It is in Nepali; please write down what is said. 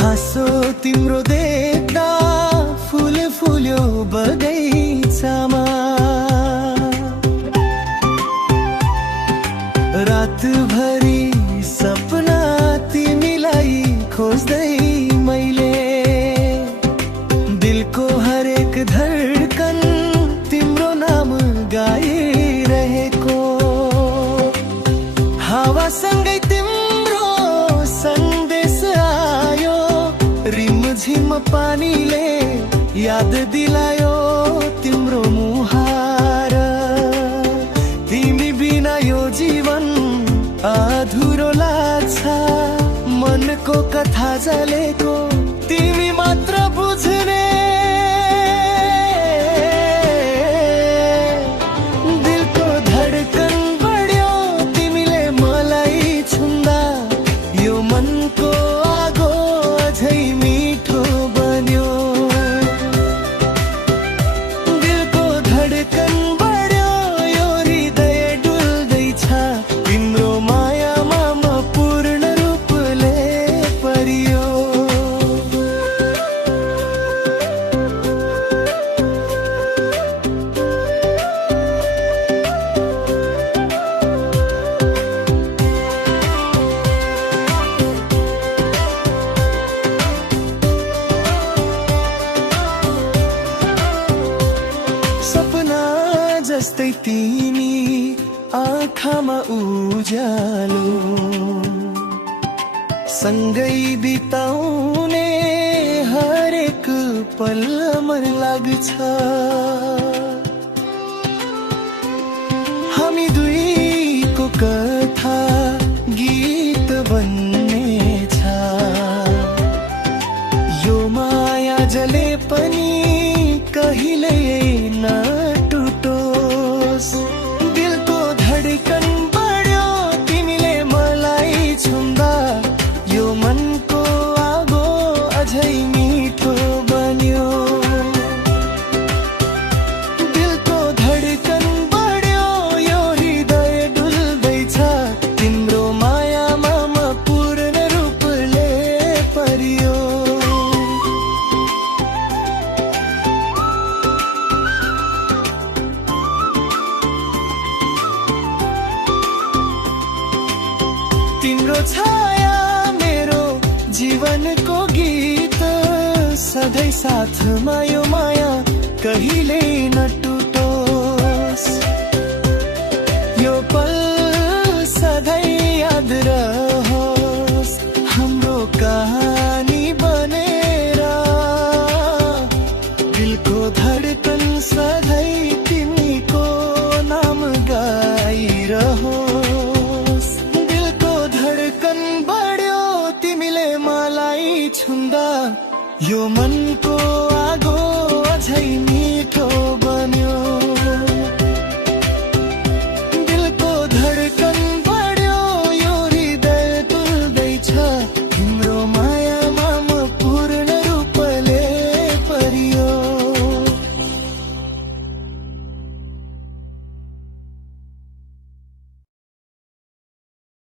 हाँसो तिम्रो देख्दा फुल फुल्यो बगैँचामा। रातभरि सपना तिमीलाई खोज्दै मैले, दिलको हरेक धड्कन तिम्रो नाम गाइरहेको। हावासँगै तिम्रो सन्देश आयो, रिमझिम पानीले याद दिलायो तिम्रो मुहार। तिमी बिना यो जीवन अधुरो लाग्छ, मनको कथा जलेको तिमी मात्र बुझ्ने। दिलको धड्कन बढ्यो तिमीले मलाई छुँदा, यो मनको आगो अझै मिठो बन्यो। दिलको धड्कन बढ्यो यो हृदय डुल्दैछ, तिम्रो मायामा म पूर्ण रूपले परियो। सपना जस्तै तिमी आँखामा उज्यालो, सँगै बिताउने हरेक पल मन लाग्छ। हामी दुईको कथा गीत बन्नेछ, यो माया जले पनि कहिले नटुटोस्। दिलको धड्कन बढ्यो तिमीले मलाई छुँदा, यो मनको आगो अझै मिठो बन्यो। दिलको धड्कन बढ्यो यो हृदय डुल्दैछ, तिम्रो मायामा म पूर्ण रूपले परियो। तिम्रो छाया मेरो जीवनको गीत, सधैँ साथमा यो माया कहिले नटुटोस्। यो पल सधैँ याद रहोस्, हाम्रो कहानी बनेर। दिलको धड्कन सधैँ तिमीको नाम गाइरहोस्। दिलको धड्कन बढ्यो तिमीले मलाई छुँदा, यो मनको आगो अझै